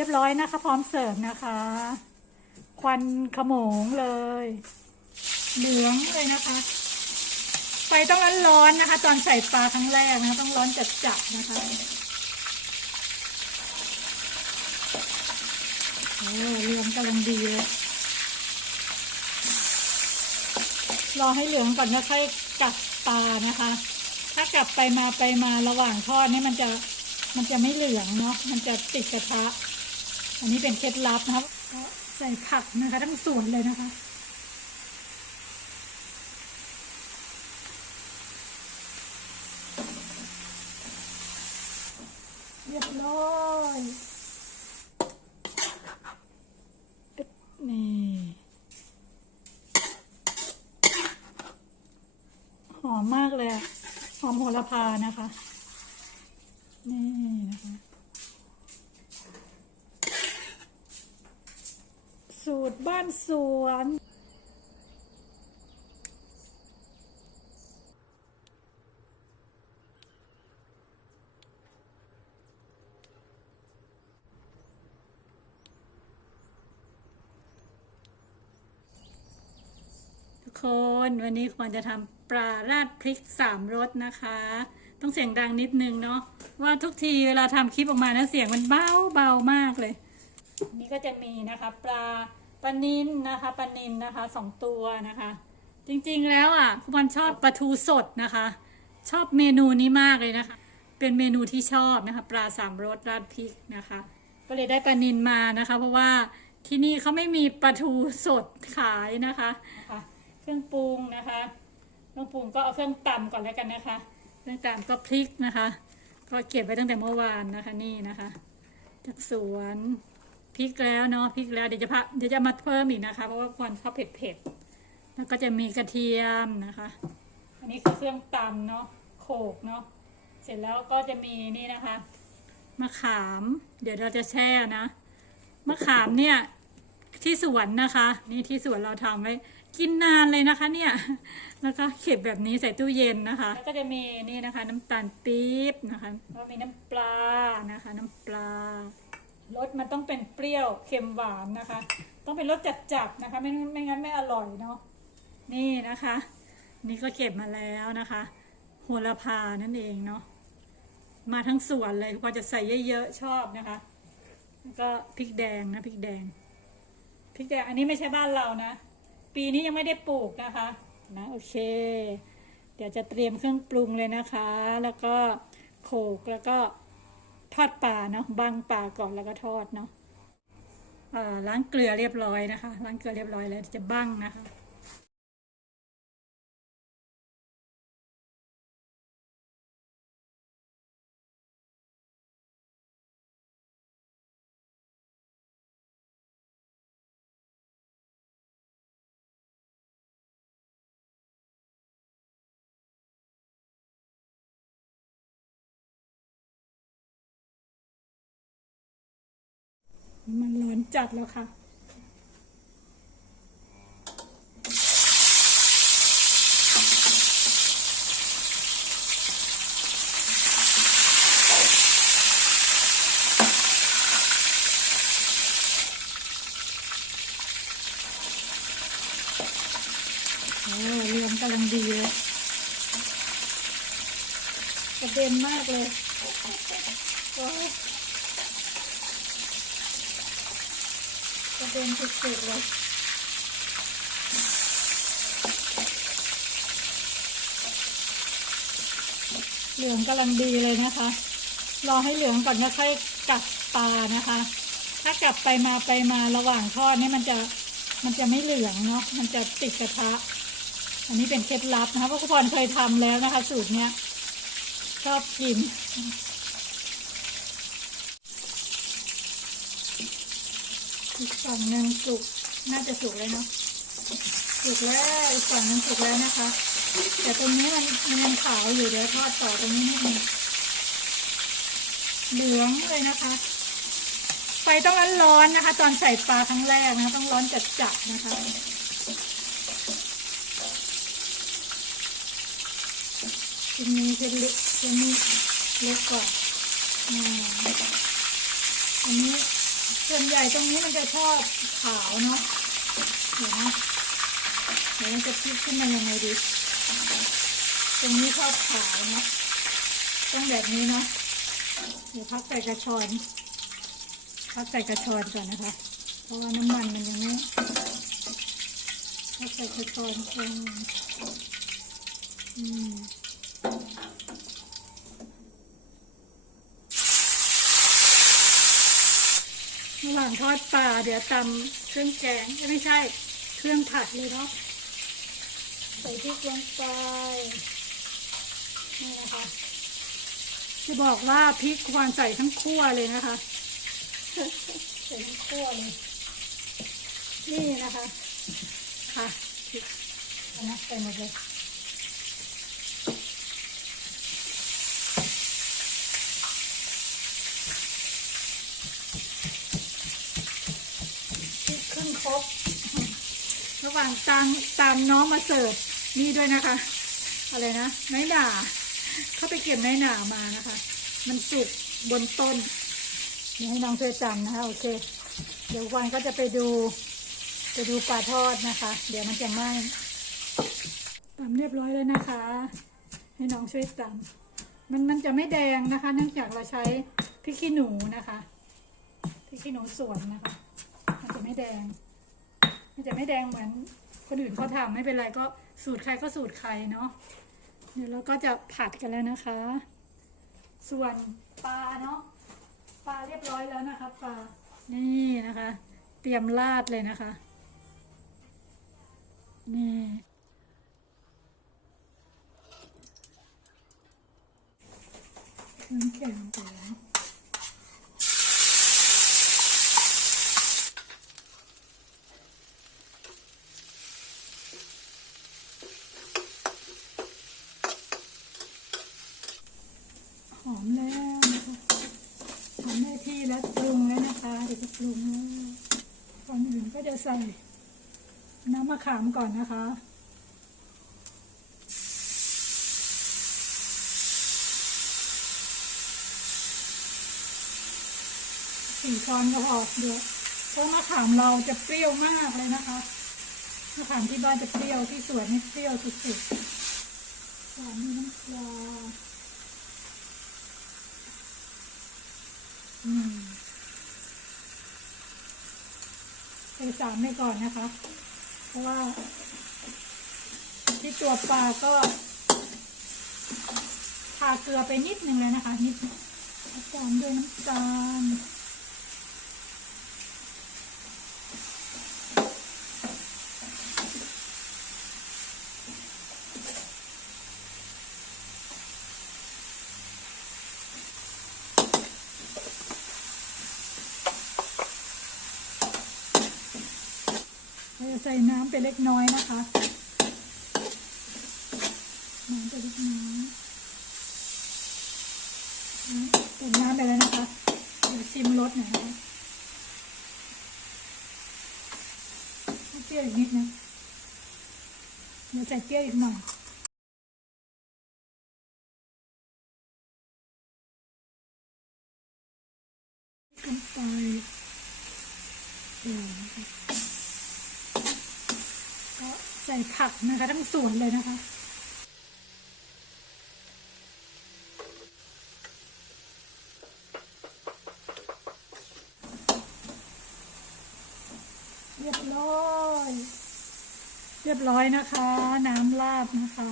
รียบร้อยนะคะ พร้อมเสิร์ฟนะคะ ควันขโมงเลย เหลืองเลยนะคะ ไฟต้องร้อนๆนะคะ ตอนใส่ปลาครั้งแรกนะคะ ต้องร้อนจัดๆนะคะโอ้เหลืองกำลังดีเลยรอให้เหลืองก่อนแล้วค่อยกลับปลานะคะ ถ้ากลับไปมาไปมาระหว่างทอดนี่มันจะมันจะไม่เหลืองเนาะ มันจะติดกระทะ อันนี้เป็นเคล็ดลับนะครับก็ใส่ผักนะคะทั้งส่วนเลยนะคะเรียบร้อยนี่หอมมากเลยหอมโหระพานะคะ นี่นะคะ สูตรบ้านสวน ทุกคนวันนี้ควรจะทำปลาราดพริกสามรสนะคะ ต้องเสียงดังนิดนึงเนาะว่าทุกทีเวลาทำคลิปออกมานะเสียงมันเบาเบามากเลยนี่ก็จะมีนะคะปลา ปลานินนะคะปลานินนะคะสองตัวนะคะ จริงๆแล้วอะคุณบอลชอบปลาทูสดนะคะ ชอบเมนูนี้มากเลยนะคะ เป็นเมนูที่ชอบนะคะ ปลาสามรสราดพริกนะคะ ก็เลยได้ปลานินมานะคะ เพราะว่าที่นี่เขาไม่มีปลาทูสดขายนะคะะคะเครื่องปรุงนะคะ เครื่องปรุงก็เอาเครื่องตำก่อนแล้วกันนะคะ เครื่องตำก็พริกนะคะ ก็เก็บไว้ตั้งแต่เมื่อวานนะคะนี่นะคะ จากสวน พริกแล้วเนาะพริกแล้วเดี๋ยวจะพะเดี๋ยวจะมาเพิ่มอีกนะคะ เพราะว่าควรชอบเผ็ดๆแล้วก็จะมีกระเทียมนะคะ อันนี้คือเครื่องตำเนาะโขกเนาะเสร็จแล้วก็จะมีนี่นะคะมะขาม เดี๋ยวเราจะแช่นะมะขามเนี่ยที่สวนนะคะ นี่ที่สวนเราทำไว้กินนานเลยนะคะ เนี่ยแล้วก็เก็บแบบนี้ใส่ตู้เย็นนะคะ แล้วก็จะมีนี่นะคะ น้ำตาลปี๊บนะคะแล้วมีน้ำปลานะคะ น้ำปลา รสมันต้องเป็นเปรี้ยวเค็มหวานนะคะ ต้องเป็นรสจัดๆนะคะ ไม่ไม่งั้นไม่อร่อยเนาะนี่นะคะ นี่ก็เก็บมาแล้วนะคะโหระพานั่นเองเนาะมาทั้งสวนเลยพอจะใส่เยอะๆชอบนะคะแล้วก็พริกแดงนะพริกแดงพริกแดงอันนี้ไม่ใช่บ้านเรานะปีนี้ยังไม่ได้ปลูกนะคะนะโอเค เดี๋ยวจะเตรียมเครื่องปรุงเลยนะคะ แล้วก็โขลกแล้วก็ ทอดปลาเนาะบังปลาก่อนแล้วก็ทอดเนาะล้างเกลือเรียบร้อยนะคะ ล้างเกลือเรียบร้อยแล้วจะบังนะคะ มันร้อนจัดแล้วค่ะ โอ้เรียงกำลังดีเลยกระเด็นมากเลยโอ้ย ก ระเด็นสุดๆเลยเหลืองกำลังดีเลยนะคะ รอให้เหลืองก่อนแล้วค่อยกลับปลานะคะ ถ้ากลับไปมาไปมาระหว่างทอดนี่มันจะมันจะไม่เหลืองเนาะ มันจะติดกระทะ อันนี้เป็นเคล็ดลับนะคะเพราะคุณพรเคยทำแล้วนะคะ สูตรเนี้ยชอบกิน อีกฝั่งหนึ่งสุก น่าจะสุกเลยเนาะ สุกแล้ว อีกฝั่งหนึ่งสุกแล้วนะคะ แต่ตรงนี้มันมันยังขาวอยู่เดี๋ยวทอดต่อตรงนี้นิดนึงเหลืองเลยนะคะ ไฟต้องร้อนๆนะคะ ตอนใส่ปลาครั้งแรกนะคะ ต้องร้อนจัดๆนะคะชิ้นนี้ชิ้นเล็กชิ้นนี้เล็กกว่าอ่าอันนี้ ส่วนใหญ่ตรงนี้มันจะชอบขาวเนาะเดี๋ยวนะเดี๋ยวเราจะพลิกขึ้นมายังไงดีตรงนี้ชอบขาวเนาะต้องแบบนี้เนาะเดี๋ยวพักใส่กระชอนพักใส่กระชอนก่อนนะคะ เพราะว่าน้ำมันมันยังไม่พักใส่กระชอนก่อนอืมางทอดปลาเดี๋ยวตำเครื่องแกงไม่ใช่ เครื่องผัดเลยเนาะใส่พริกลงไปนี่นะคะจะบอกว่าพริกควรใส่ทั้งคั่วเลยนะคะใส่ทั้งคั่วเลยนี่นะคะค่ะพริกนะใส่หมดเลย พริกครึ่งครก่างตามตามน้องมาเสิร์ฟนี่ด้วยนะคะ อะไรนะไม้หนาเขาไปเก็บไม้หนามานะคะ มันสุกบนต้นเดี๋ยวให้น้องช่วยจำนะคะโอเค เดี๋ยววันก็จะไปดูไปดูปลาทอดนะคะ เดี๋ยวมันจะไหม้ตำเรียบร้อยแล้วนะคะ ให้น้องช่วยตำมันมันจะไม่แดงนะคะ เนื่องจากเราใช้พริกขี้หนูนะคะพริกขี้หนูสวนนะคะ มันจะไม่แดง มันจะไม่แดงเหมือนคนอื่นเขาทำไม่เป็นไรก็สูตรใครก็สูตรใครเนาะเดี๋ยวเราก็จะผัดกันแล้วนะคะ ส่วนปลาเนาะปลาเรียบร้อยแล้วนะคะปลานี่นะคะ เตรียมราดเลยนะคะ นี่น้ำแข็งไปแล้ว อมแล้วนะคะหอมได้ที่แล้วปรุงแล้วนะคะเดี๋ยวจะปรุงแล้วก่อนอื่นก็จะใส่น้ำมะขามก่อนนะคะสี่ช้อนก็พอเดี๋ยวเพราะมะขามเราจะเปรี้ยวมากเลยนะคะมะขามที่บ้านจะเปรี้ยวที่สวนนี่เปรี้ยวสุดๆตามน้ำปลา อืม ใส่สามไปก่อนนะคะ เพราะว่า ที่ตัวปลาก็ทาเกลือไปนิดนึงเลยนะคะ นิดแล้วตามด้วยน้ำตาล ใส่น้ำไปเล็กน้อยนะคะน้ำไปเล็กน้อยเติมน้ำไปแล้วนะคะเดี๋ยวชิมรสหน่อยนะคะเปรี้ยวอีกนิดนะเดี๋ยวใส่เปรี้ยวอีกหน่อยขึ้นไปเดี๋ยวนะคะ ก็ใส่ ผักนะคะทั้งสวนเลยนะคะเรียบร้อย เรียบร้อยนะคะ น้ำราดนะคะ